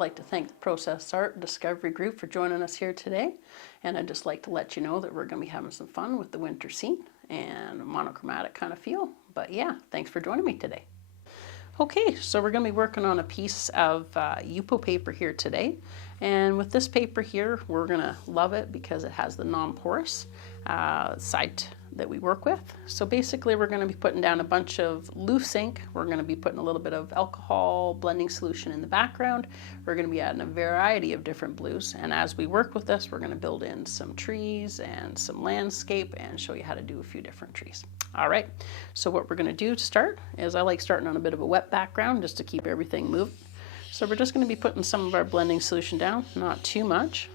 like to thank the Process Art Discovery Group for joining us here today. And I'd just like to let you know that we're going to be having some fun with the winter scene and a monochromatic kind of feel. But yeah, thanks for joining me today. Okay, so we're going to be working on a piece of YUPO paper here today. And with this paper here, we're going to love it because it has the non-porous side that we work with. So basically we're going to be putting down a bunch of loose ink. We're going to be putting a little bit of alcohol blending solution in the background. We're going to be adding a variety of different blues. And as we work with this, we're going to build in some trees and some landscape and show you how to do a few different trees. All right, so what we're going to do to start is I like starting on a bit of a wet background just to keep everything moving. So we're just going to be putting some of our blending solution down, not too much,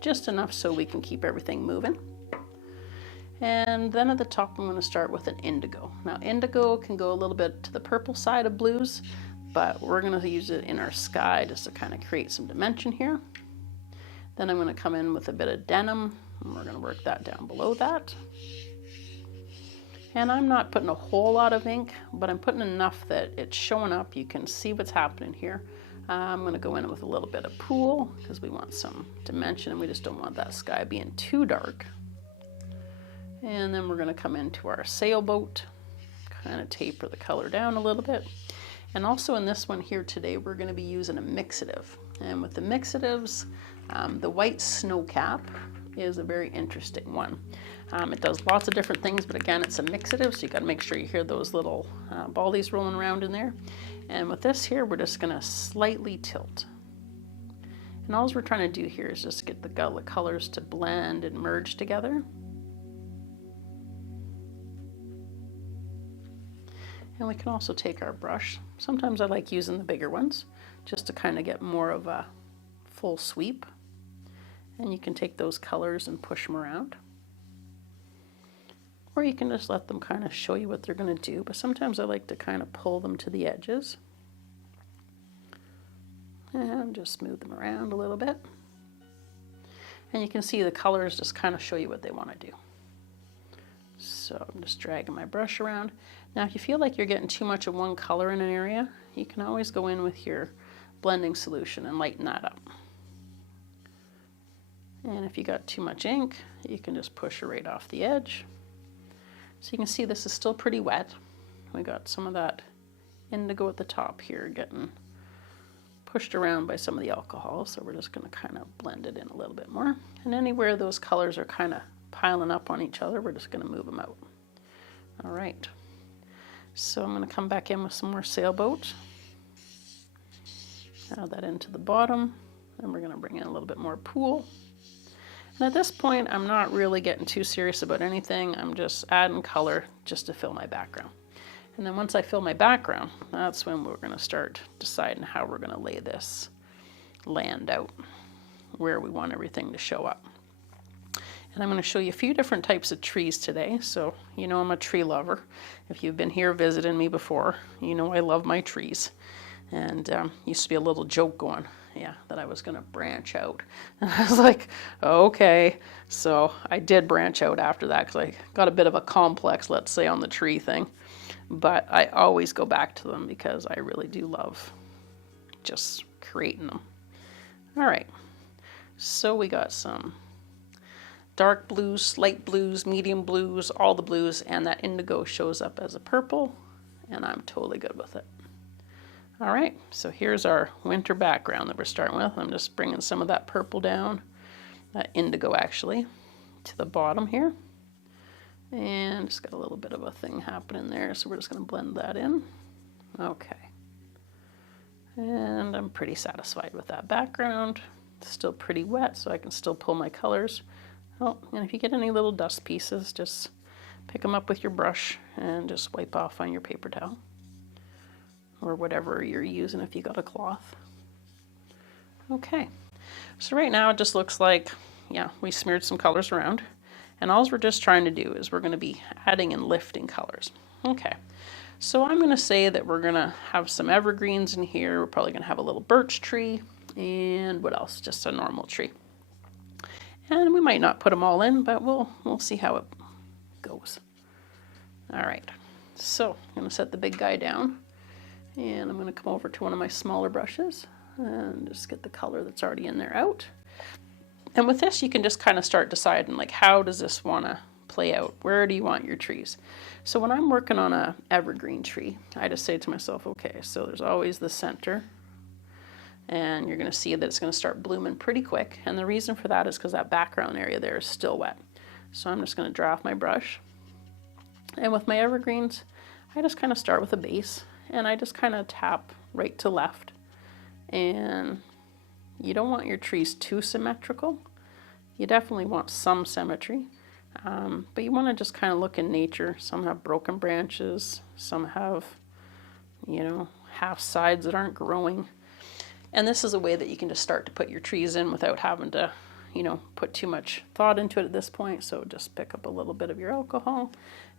just enough so we can keep everything moving. And then at the top, I'm going to start with an indigo. Now, indigo can go a little bit to the purple side of blues, but we're going to use it in our sky just to kind of create some dimension here. Then I'm going to come in with a bit of denim, and we're going to work that down below that. And I'm not putting a whole lot of ink, but I'm putting enough that it's showing up. You can see what's happening here. I'm going to go in with a little bit of pool because we want some dimension and we just don't want that sky being too dark. And then we're going to come into our sailboat, kind of taper the color down a little bit. And also in this one here today, we're going to be using a mixative. And with the mixatives, the white snow cap is a very interesting one. It does lots of different things, but again, it's a mixative, so you got to make sure you hear those little ballies rolling around in there. And with this here, we're just going to slightly tilt. And all we're trying to do here is just get the colors to blend and merge together. And we can also take our brush. Sometimes I like using the bigger ones just to kind of get more of a full sweep. And you can take those colors and push them around. Or you can just let them kind of show you what they're going to do. But sometimes I like to kind of pull them to the edges. And just smooth them around a little bit. And you can see the colors just kind of show you what they want to do. So I'm just dragging my brush around. Now if you feel like you're getting too much of one color in an area, you can always go in with your blending solution and lighten that up. And if you got too much ink, you can just push it right off the edge. So you can see this is still pretty wet. We got some of that indigo at the top here getting pushed around by some of the alcohol. So we're just going to kind of blend it in a little bit more. And anywhere those colors are kind of piling up on each other, we're just going to move them out. All right. So I'm going to come back in with some more sailboat. Add that into the bottom. And we're going to bring in a little bit more pool. And at this point, I'm not really getting too serious about anything. I'm just adding color just to fill my background. And then once I fill my background, that's when we're going to start deciding how we're going to lay this land out, where we want everything to show up. And I'm going to show you a few different types of trees today. So, you know, I'm a tree lover. If you've been here visiting me before, you know I love my trees. And used to be a little joke going, yeah, that I was going to branch out. And I was like, okay. So I did branch out after that because I got a bit of a complex, let's say, on the tree thing. But I always go back to them because I really do love just creating them. All right. So we got some dark blues, light blues, medium blues, all the blues, and that indigo shows up as a purple, and I'm totally good with it. All right, so here's our winter background that we're starting with. I'm just bringing some of that purple down, that indigo actually, to the bottom here. And just got a little bit of a thing happening there, so we're just going to blend that in. Okay. And I'm pretty satisfied with that background. It's still pretty wet, so I can still pull my colors. Oh, and if you get any little dust pieces, just pick them up with your brush and just wipe off on your paper towel or whatever you're using if you got a cloth. Okay, so right now it just looks like, yeah, we smeared some colors around, and all we're just trying to do is we're going to be adding and lifting colors. Okay, so I'm going to say that we're going to have some evergreens in here. We're probably going to have a little birch tree, and what else? Just a normal tree. And we might not put them all in, but we'll see how it goes. All right, so I'm going to set the big guy down, and I'm going to come over to one of my smaller brushes. and just get the color that's already in there out. And with this, you can just kind of start deciding, like, how does this want to play out? Where do you want your trees? So when I'm working on a evergreen tree, I just say to myself, okay, so there's always the center, and you're going to see that it's going to start blooming pretty quick. And the reason for that is because that background area there is still wet. So I'm just going to dry off my brush. And with my evergreens, I just kind of start with a base, and I just kind of tap right to left. And you don't want your trees too symmetrical. You definitely want some symmetry. But you want to just kind of look in nature. Some have broken branches, some have, you know, half sides that aren't growing. And this is a way that you can just start to put your trees in without having to, you know, put too much thought into it at this point. So just pick up a little bit of your alcohol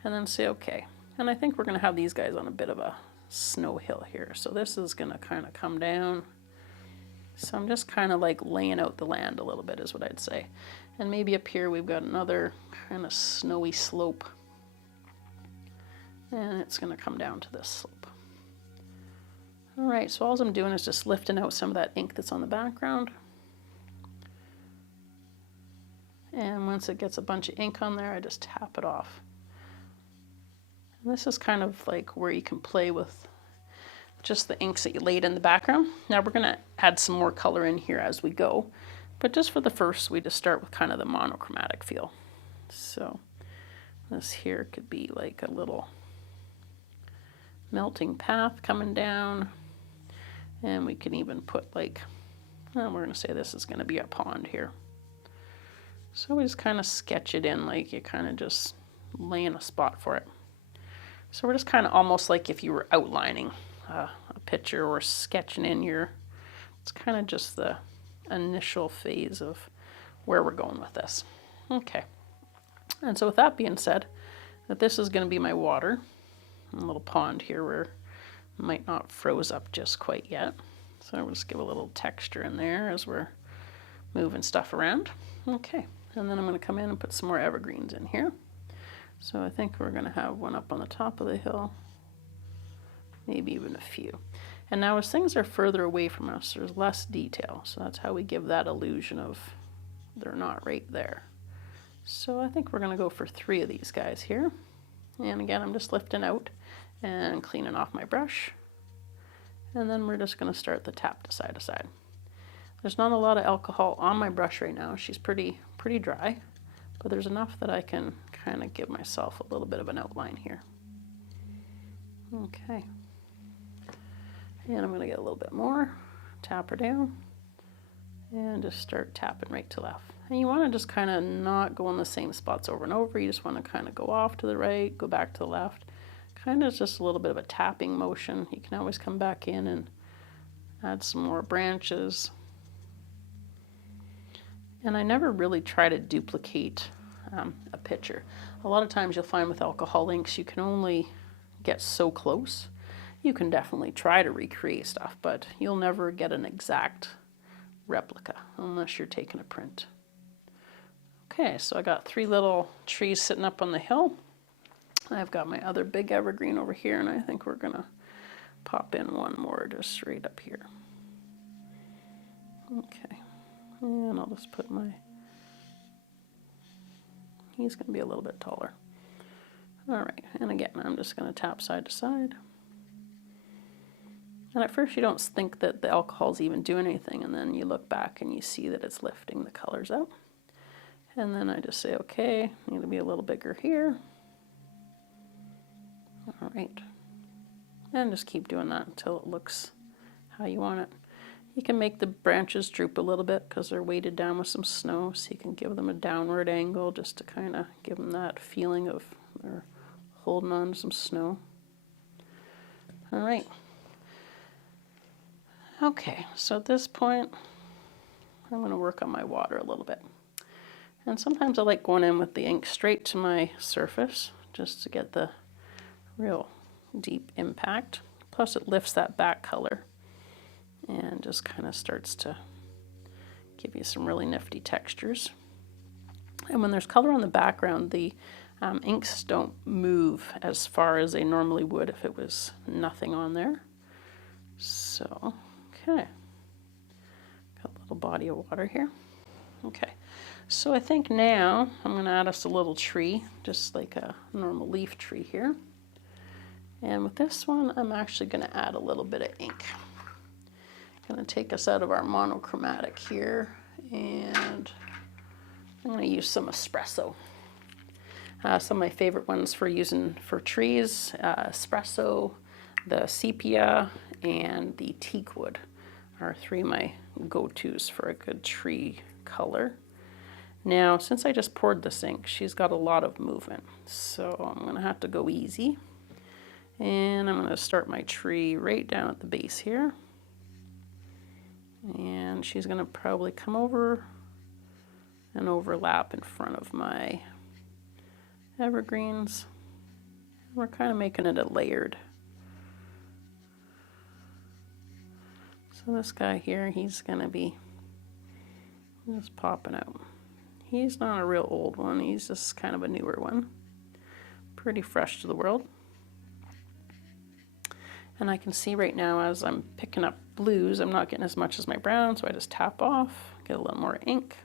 and then say, okay. And I think we're going to have these guys on a bit of a snow hill here. So this is going to kind of come down. So I'm just kind of like laying out the land a little bit is what I'd say. And maybe up here we've got another kind of snowy slope. And it's going to come down to this slope. All right, so all I'm doing is just lifting out some of that ink that's on the background. And once it gets a bunch of ink on there, I just tap it off. And this is kind of like where you can play with just the inks that you laid in the background. Now we're going to add some more color in here as we go. But just for the first, we just start with kind of the monochromatic feel. So this here could be like a little melting path coming down. And we can even put like, well, we're going to say this is going to be a pond here. So we just kind of sketch it in like you kind of just laying a spot for it. So we're just kind of almost like if you were outlining a picture or sketching in it's kind of just the initial phase of where we're going with this. Okay. And so with that being said, that this is going to be my water, a little pond here where it might not froze up just quite yet. So I'll just give a little texture in there as we're moving stuff around. Okay. And then I'm going to come in and put some more evergreens in here. So I think we're going to have one up on the top of the hill, maybe even a few. And now as things are further away from us, there's less detail. So that's how we give that illusion of they're not right there. So I think we're going to go for 3 of these guys here. And again, I'm just lifting out and cleaning off my brush. And then we're just going to start the tap to side to side. There's not a lot of alcohol on my brush right now. She's pretty dry, but there's enough that I can kind of give myself a little bit of an outline here. Okay. And I'm going to get a little bit more, tap her down, and just start tapping right to left. And you want to just kind of not go in the same spots over and over. You just want to kind of go off to the right, go back to the left. Kind of just a little bit of a tapping motion. You can always come back in and add some more branches. And I never really try to duplicate a picture. A lot of times you'll find with alcohol inks you can only get so close. You can definitely try to recreate stuff, but you'll never get an exact replica unless you're taking a print. Okay, so I got 3 little trees sitting up on the hill. I've got my other big evergreen over here, and I think we're gonna pop in one more just right up here. Okay, and I'll just put he's gonna be a little bit taller. All right, and again, I'm just gonna tap side to side. And at first you don't think that the alcohol's even doing anything, and then you look back and you see that it's lifting the colors out. And then I just say, okay, need to be a little bigger here. All right. And just keep doing that until it looks how you want it. You can make the branches droop a little bit because they're weighted down with some snow, so you can give them a downward angle just to kind of give them that feeling of they're holding on to some snow. All right. Okay, so at this point, I'm going to work on my water a little bit. And sometimes I like going in with the ink straight to my surface just to get the real deep impact. Plus it lifts that back color and just kind of starts to give you some really nifty textures. And when there's color on the background, the inks don't move as far as they normally would if it was nothing on there. So, okay. little body of water here. Okay, so I think now I'm going to add us a little tree, just like a normal leaf tree here. And with this one, I'm actually going to add a little bit of ink. I'm going to take us out of our monochromatic here, and I'm going to use some espresso. Some of my favorite ones for using for trees, espresso, the sepia, and the teak wood are three of my go-tos for a good tree color. Now, since I just poured this ink, she's got a lot of movement, so I'm going to have to go easy. And I'm going to start my tree right down at the base here. And she's going to probably come over and overlap in front of my evergreens. We're kind of making it a layered. So this guy here, he's going to be just popping out. He's not a real old one, he's just kind of a newer one. Pretty fresh to the world. And I can see right now as I'm picking up blues, I'm not getting as much as my brown, so I just tap off, get a little more ink,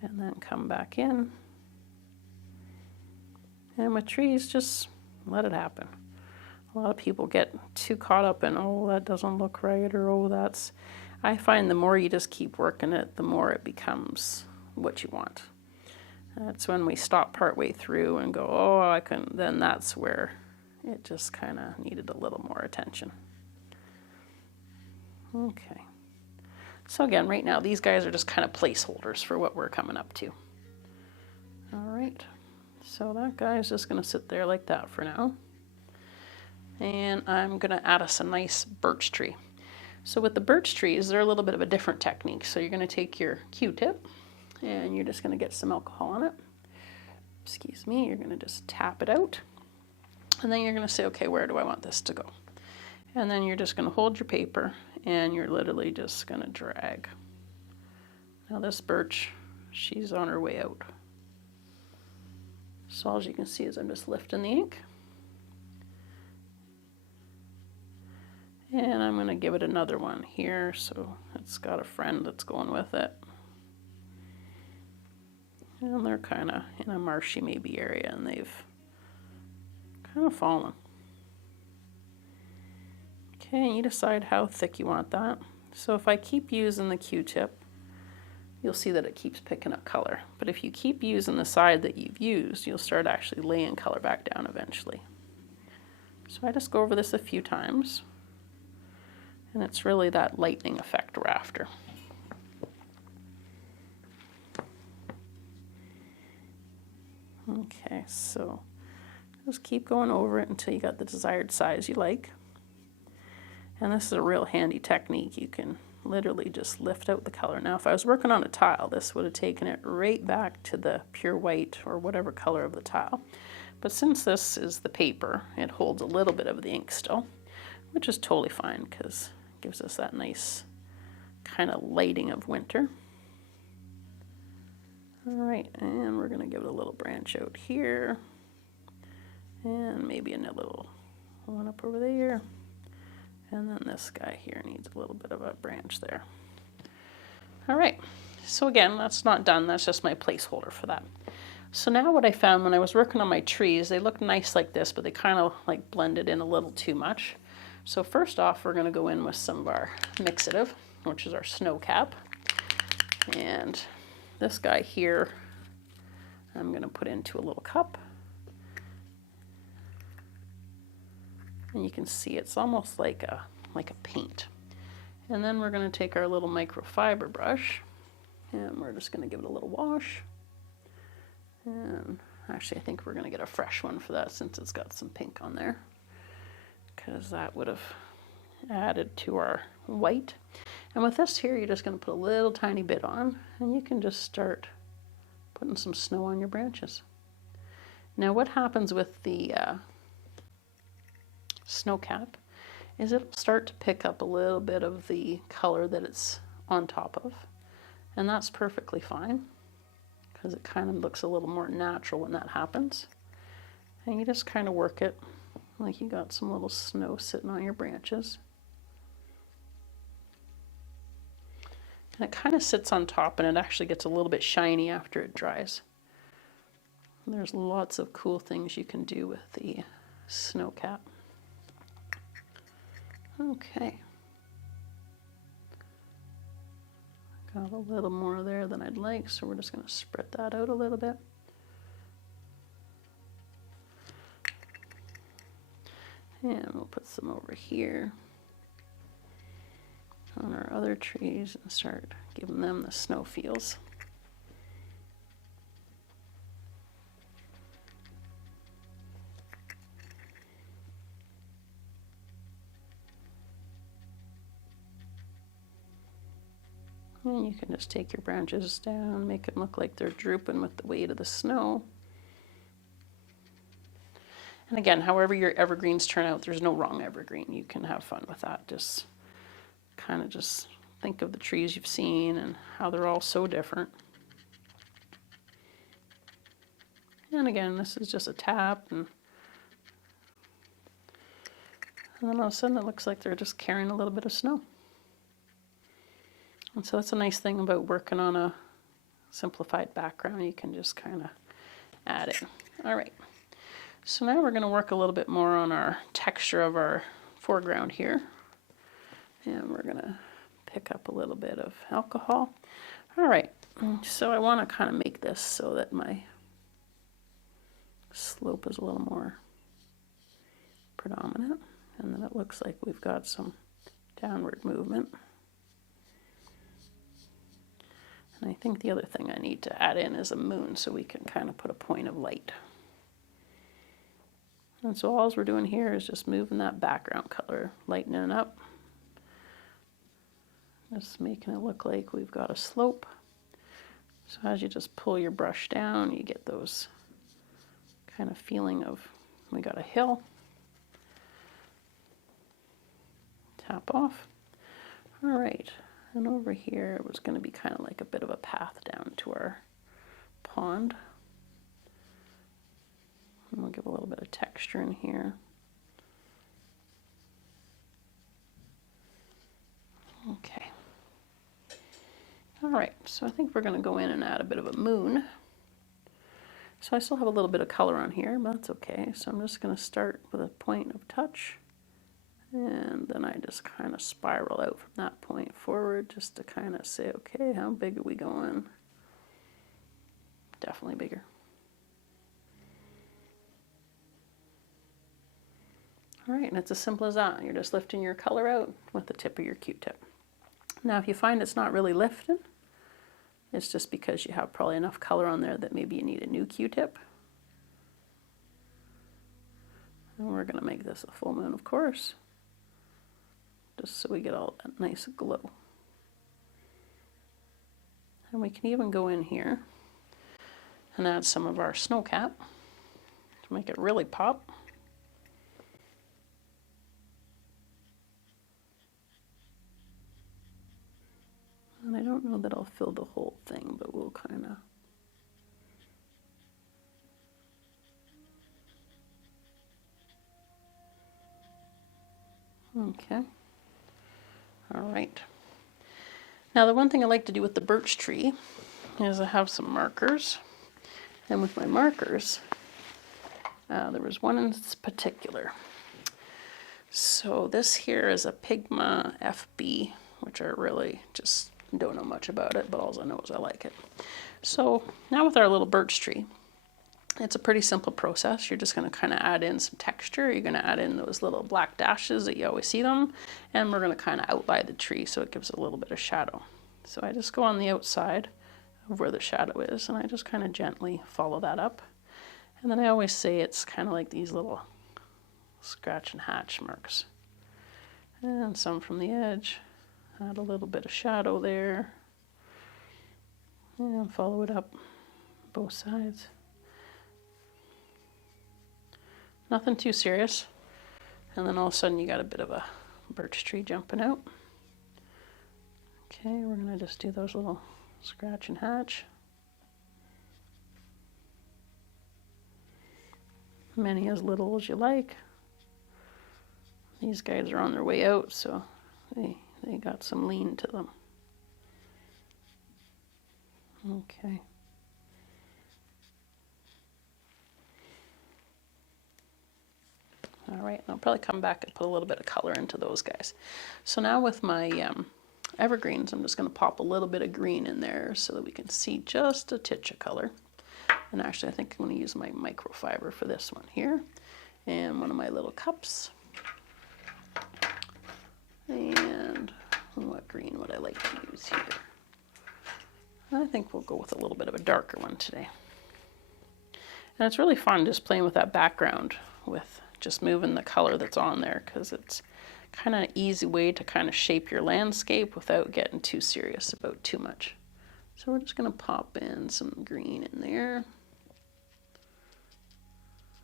and then come back in. And with trees, just let it happen. A lot of people get too caught up in, oh, that doesn't look right, or oh, that's... I find the more you just keep working it, the more it becomes what you want. That's when we stop partway through and go, oh, I couldn't, then that's where it just kind of needed a little more attention. Okay. So again, right now, these guys are just kind of placeholders for what we're coming up to. All right. So that guy is just going to sit there like that for now. And I'm going to add us a nice birch tree. So with the birch trees, they're a little bit of a different technique. So you're going to take your Q-tip and you're just going to get some alcohol on it. Excuse me, you're going to just tap it out. And then you're going to say, okay, where do I want this to go? And then you're just going to hold your paper and you're literally just going to drag. Now this birch, she's on her way out. So all you can see is I'm just lifting the ink. And I'm going to give it another one here, so it's got a friend that's going with it. And they're kind of in a marshy maybe area, and they've kind of fallen. Okay, and you decide how thick you want that. So if I keep using the Q-tip, you'll see that it keeps picking up color. But if you keep using the side that you've used, you'll start actually laying color back down eventually. So I just go over this a few times. And it's really that lightning effect we're after. Okay, so just keep going over it until you got the desired size you like. And this is a real handy technique. You can literally just lift out the color. Now, if I was working on a tile, this would have taken it right back to the pure white or whatever color of the tile. But since this is the paper, it holds a little bit of the ink still, which is totally fine because gives us that nice kind of lighting of winter. All right, and we're going to give it a little branch out here, and maybe a little one up over there, and then this guy here needs a little bit of a branch there. All right, so again, that's not done. That's just my placeholder for that. So now what I found when I was working on my trees, they look nice like this, but they kind of like blended in a little too much. So first off, we're going to go in with some of our mixative, which is our snow cap. And this guy here, I'm going to put into a little cup. And you can see it's almost like a paint. And then we're going to take our little microfiber brush, and we're just going to give it a little wash. And actually, I think we're going to get a fresh one for that since it's got some pink on there, because that would have added to our white. And with this here, you're just going to put a little tiny bit on, and you can just start putting some snow on your branches. Now what happens with the snow cap is it'll start to pick up a little bit of the color that it's on top of, and that's perfectly fine because it kind of looks a little more natural when that happens. And you just kind of work it like you got some little snow sitting on your branches. And it kind of sits on top, and it actually gets a little bit shiny after it dries. And there's lots of cool things you can do with the snow cap. Okay. Got a little more there than I'd like, so we're just going to spread that out a little bit. And we'll put some over here on our other trees and start giving them the snow feels. And you can just take your branches down, make them look like they're drooping with the weight of the snow. And again, however your evergreens turn out, there's no wrong evergreen. You can have fun with that. Just kind of just think of the trees you've seen and how they're all so different. And again, this is just a tap, and then all of a sudden it looks like they're just carrying a little bit of snow. And so that's a nice thing about working on a simplified background. You can just kind of add it. All right. So now we're going to work a little bit more on our texture of our foreground here. And we're going to pick up a little bit of alcohol. All right. So I want to kind of make this so that my slope is a little more predominant. And then it looks like we've got some downward movement. And I think the other thing I need to add in is a moon, so we can kind of put a point of light. And so all we're doing here is just moving that background color, lightening it up. Just making it look like we've got a slope. So as you just pull your brush down, you get those kind of feeling of we got a hill. Tap off. All right. And over here it was going to be kind of like a bit of a path down to our pond. And we'll give a little bit of texture in here. Okay. All right, so I think we're going to go in and add a bit of a moon. So I still have a little bit of color on here, but that's okay. So I'm just going to start with a point of touch. And then I just kind of spiral out from that point forward just to kind of say, okay, how big are we going? Definitely bigger. All right, and it's as simple as that. You're just lifting your color out with the tip of your Q-tip. Now, if you find it's not really lifting, it's just because you have probably enough color on there that maybe you need a new Q-tip. And we're going to make this a full moon, of course, just so we get all that nice glow. And we can even go in here and add some of our snow cap to make it really pop. And I don't know that I'll fill the whole thing, but we'll kind of... Okay. All right. Now the one thing I like to do with the birch tree is I have some markers. And with my markers, there was one in particular. So this here is a Pigma FB, which I really just don't know much about it, but all I know is I like it. So now with our little birch tree, it's a pretty simple process. You're just going to kind of add in some texture. You're going to add in those little black dashes that you always see them, and we're going to kind of outline the tree so it gives a little bit of shadow. So I just go on the outside of where the shadow is, and I just kind of gently follow that up. And then I always say it's kind of like these little scratch and hatch marks. And some from the edge. Add a little bit of shadow there. And follow it up both sides. Nothing too serious. And then all of a sudden you got a bit of a birch tree jumping out. Okay, we're going to just do those little scratch and hatch. Many as little as you like. These guys are on their way out, so they got some lean to them. Okay. All right, I'll probably come back and put a little bit of color into those guys. So now with my evergreens, I'm just going to pop a little bit of green in there so that we can see just a titch of color. And actually, I think I'm going to use my microfiber for this one here, and one of my little cups. And what green would I like to use here? I think we'll go with a little bit of a darker one today. And it's really fun just playing with that background, with just moving the color that's on there, because it's kind of an easy way to kind of shape your landscape without getting too serious about too much. So we're just going to pop in some green in there,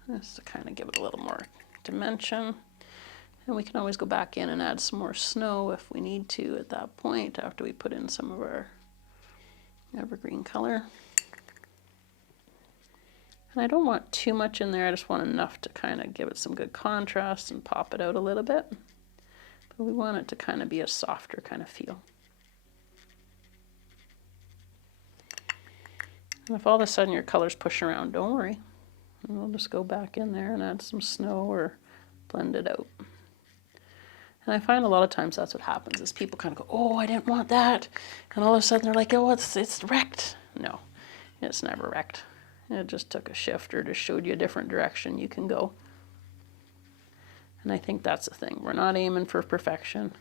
just to kind of give it a little more dimension. And we can always go back in and add some more snow if we need to at that point, after we put in some of our evergreen color. And I don't want too much in there, I just want enough to kind of give it some good contrast and pop it out a little bit. But we want it to kind of be a softer kind of feel. And if all of a sudden your colors push around, don't worry. We'll just go back in there and add some snow or blend it out. And I find a lot of times that's what happens, is people kind of go, oh, I didn't want that. And all of a sudden they're like, oh, it's wrecked. No, it's never wrecked. It just took a shift, or just showed you a different direction you can go. And I think that's the thing. We're not aiming for perfection.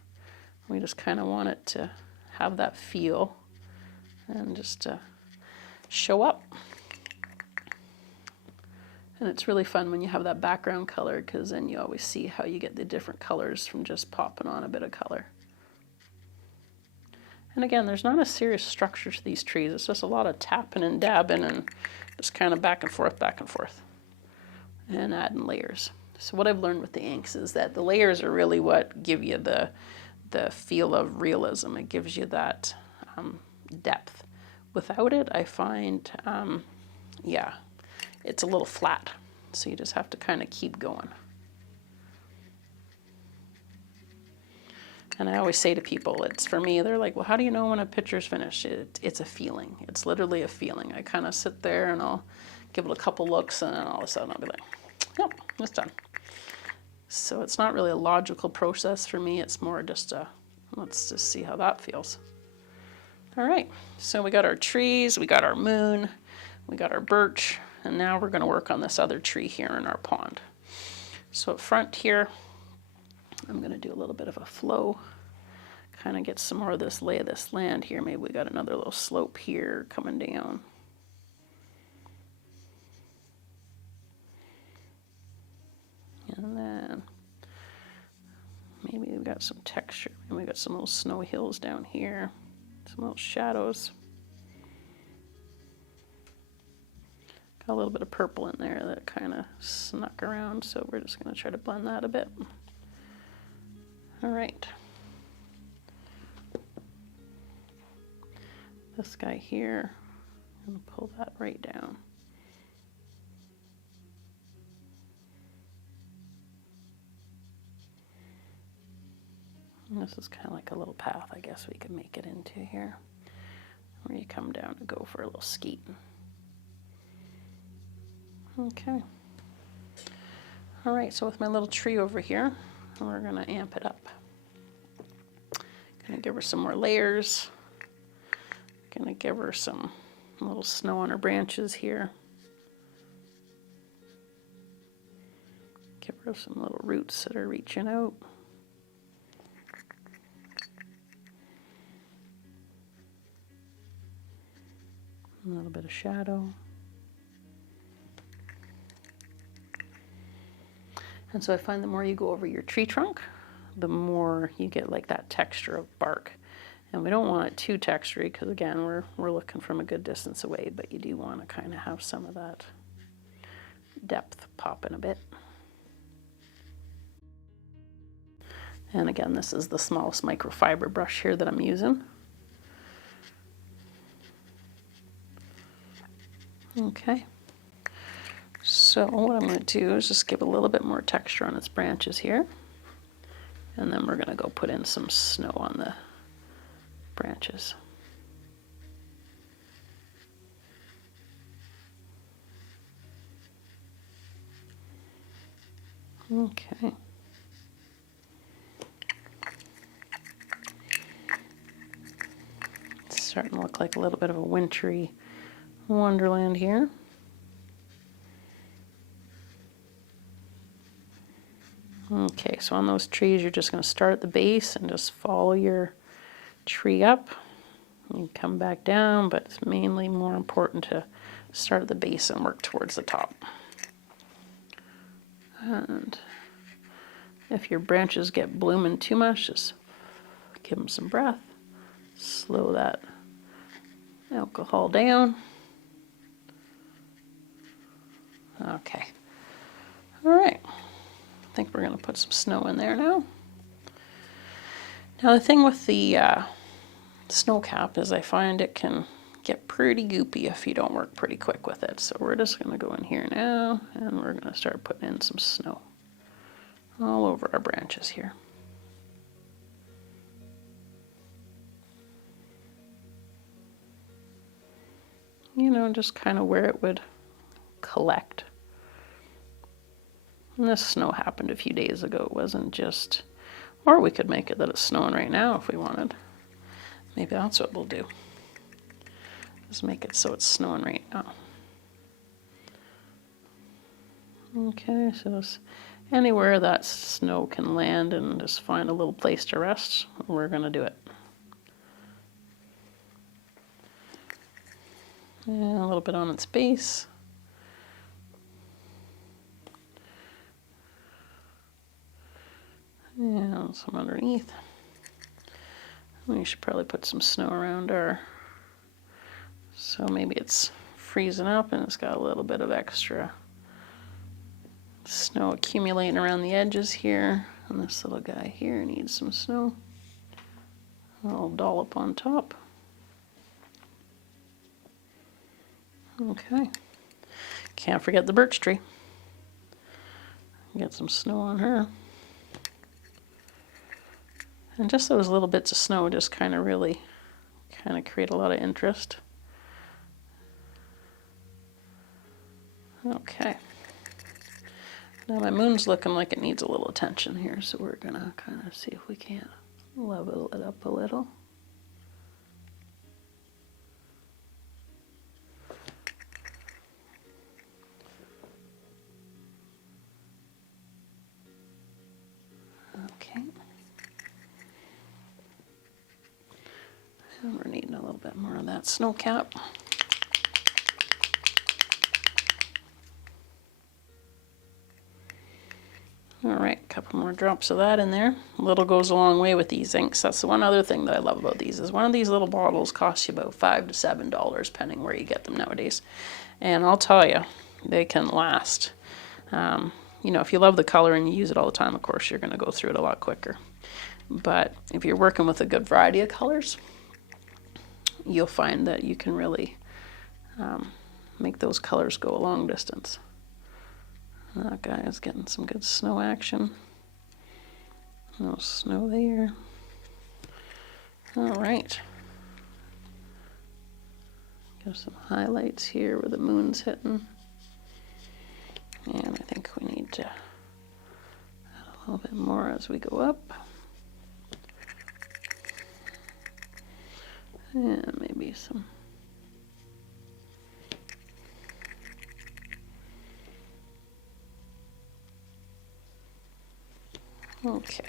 We just kind of want it to have that feel and just to show up. And it's really fun when you have that background color, because then you always see how you get the different colors from just popping on a bit of color. And again, there's not a serious structure to these trees. It's just a lot of tapping and dabbing and just kind of back and forth, and adding layers. So what I've learned with the inks is that the layers are really what give you the feel of realism. It gives you that depth. Without it, I find, yeah, it's a little flat. So you just have to kind of keep going. And I always say to people, it's, for me, they're like, well, how do you know when a picture's finished? It's a feeling. It's literally a feeling. I kind of sit there and I'll give it a couple looks, and then all of a sudden I'll be like, yep, it's done. So it's not really a logical process for me. It's more just a, let's just see how that feels. All right, so we got our trees, we got our moon, we got our birch, and now we're going to work on this other tree here in our pond. So up front here, I'm going to do a little bit of a flow, kind of get some more of this lay of this land here. Maybe we got another little slope here coming down. And then maybe we've got some texture. And we got some little snow hills down here, some little shadows. Got a little bit of purple in there that kind of snuck around, so we're just going to try to blend that a bit. All right. This guy here, I'm going to pull that right down. And this is kind of like a little path, I guess we could make it into here, where you come down to go for a little skeet. Okay. All right, so with my little tree over here, we're going to amp it up. Going to give her some more layers. Going to give her some little snow on her branches here. Give her some little roots that are reaching out. A little bit of shadow. And so I find the more you go over your tree trunk, the more you get like that texture of bark. And we don't want it too textury, because again, we're looking from a good distance away, but you do want to kind of have some of that depth popping a bit. And again, this is the smallest microfiber brush here that I'm using. Okay. So what I'm going to do is just give a little bit more texture on its branches here. And then we're going to go put in some snow on the branches. Okay. It's starting to look like a little bit of a wintry wonderland here. Okay, so on those trees, you're just going to start at the base and just follow your tree up. You come back down, but it's mainly more important to start at the base and work towards the top. And if your branches get blooming too much, just give them some breath. Slow that alcohol down. Okay. All right. I think we're going to put some snow in there now. Now the thing with the snow cap is I find it can get pretty goopy if you don't work pretty quick with it. So we're just going to go in here now and we're going to start putting in some snow all over our branches here. You know, just kind of where it would collect. And this snow happened a few days ago. It wasn't just, or we could make it that it's snowing right now if we wanted. Maybe that's what we'll do. Just make it so it's snowing right now. Okay, so anywhere that snow can land and just find a little place to rest, we're going to do it. And a little bit on its base. And some underneath. We should probably put some snow around our, so maybe it's freezing up and it's got a little bit of extra snow accumulating around the edges here. And this little guy here needs some snow. A little dollop on top. Okay. Can't forget the birch tree. Get some snow on her. And just those little bits of snow just kind of really create a lot of interest. Okay. Now my moon's looking like it needs a little attention here, so we're gonna kind of see if we can't level it up a little. Okay. And we're needing a little bit more of that snow cap. All right, a couple more drops of that in there. A little goes a long way with these inks. That's the one other thing that I love about these is one of these little bottles costs you about $5 to $7, depending where you get them nowadays. And I'll tell you, they can last. You know, if you love the color and you use it all the time, of course, you're going to go through it a lot quicker. But if you're working with a good variety of colors, you'll find that you can really make those colors go a long distance. That guy is getting some good snow action. No snow there. All right. Give some highlights here where the moon's hitting. And I think we need to add a little bit more as we go up. And maybe some. Okay.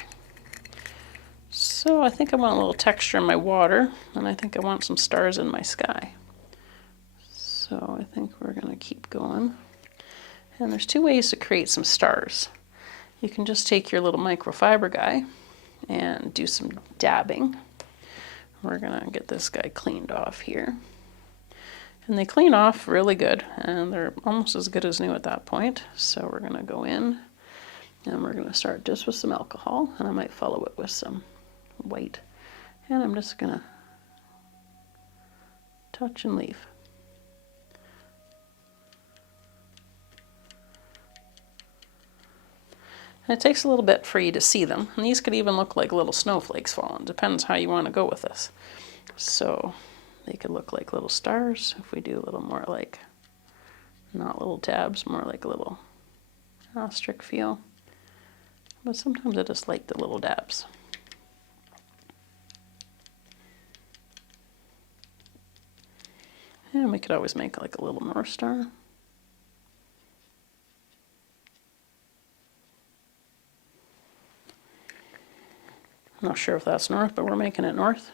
So I think I want a little texture in my water, and I think I want some stars in my sky. So I think we're going to keep going. And there's two ways to create some stars. You can just take your little microfiber guy and do some dabbing. We're going to get this guy cleaned off here. And they clean off really good, and they're almost as good as new at that point. So we're going to go in, and we're going to start just with some alcohol, and I might follow it with some white. And I'm just going to touch and leave. And it takes a little bit for you to see them. And these could even look like little snowflakes falling. Depends how you want to go with this. So they could look like little stars. If we do a little more like, not little tabs, more like a little asterisk feel. But sometimes I just like the little dabs. And we could always make like a little North Star. I'm not sure if that's north, but we're making it north.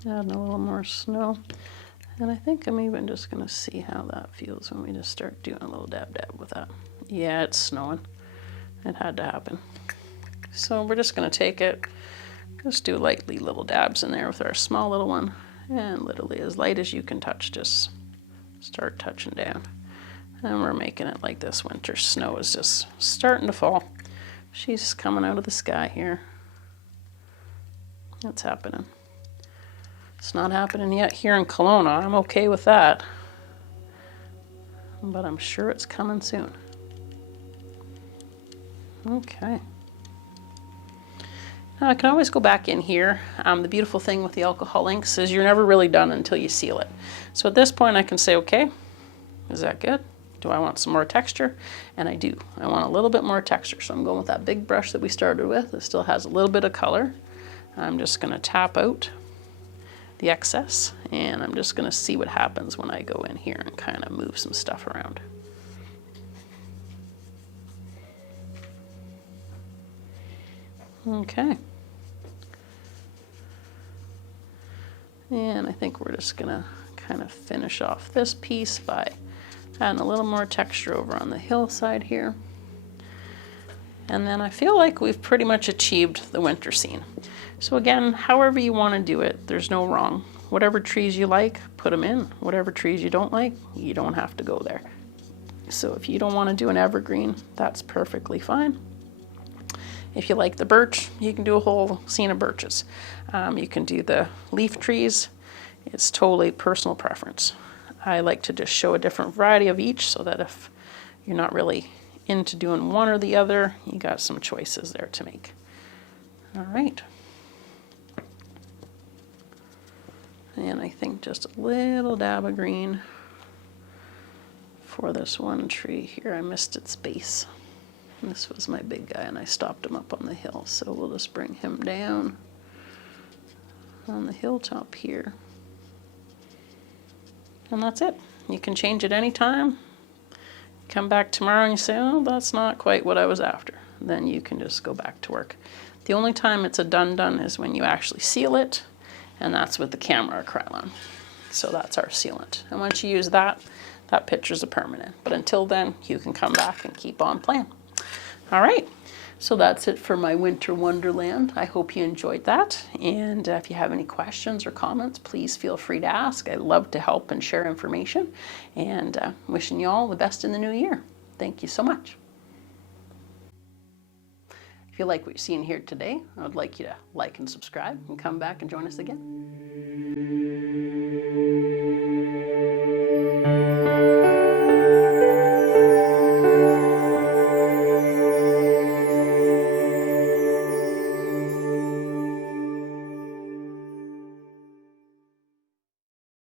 Adding a little more snow. And I think I'm even just going to see how that feels when we just start doing a little dab dab with that. Yeah, it's snowing. It had to happen. So we're just going to take it, just do lightly little dabs in there with our small little one, and literally as light as you can touch, just start touching down. And we're making it like this winter snow is just starting to fall. She's coming out of the sky here. That's happening. It's not happening yet here in Kelowna. I'm okay with that. But I'm sure it's coming soon. Okay. Now I can always go back in here. The beautiful thing with the alcohol inks is you're never really done until you seal it. So at this point I can say, okay, is that good? Do I want some more texture? And I do. I want a little bit more texture. So I'm going with that big brush that we started with. It still has a little bit of color. I'm just going to tap out the excess, and I'm just going to see what happens when I go in here and kind of move some stuff around. Okay. And I think we're just going to kind of finish off this piece by adding a little more texture over on the hillside here. And then I feel like we've pretty much achieved the winter scene. So again, however you want to do it, there's no wrong. Whatever trees you like, put them in. Whatever trees you don't like, you don't have to go there. So if you don't want to do an evergreen, that's perfectly fine. If you like the birch, you can do a whole scene of birches. You can do the leaf trees. It's totally personal preference. I like to just show a different variety of each so that if you're not really into doing one or the other, you got some choices there to make. All right. And I think just a little dab of green for this one tree here. I missed its base. This was my big guy and I stopped him up on the hill. So we'll just bring him down on the hilltop here. And that's it. You can change it anytime. Come back tomorrow and you say, oh, that's not quite what I was after. Then you can just go back to work. The only time it's a done is when you actually seal it, and that's with the camera acrylon. So that's our sealant. And once you use that, that picture's a permanent. But until then, you can come back and keep on playing. All right. So that's it for my winter wonderland. I hope you enjoyed that. And if you have any questions or comments, please feel free to ask. I love to help and share information. And wishing you all the best in the new year. Thank you so much. If you like what you've seen here today, I would like you to like and subscribe and come back and join us again.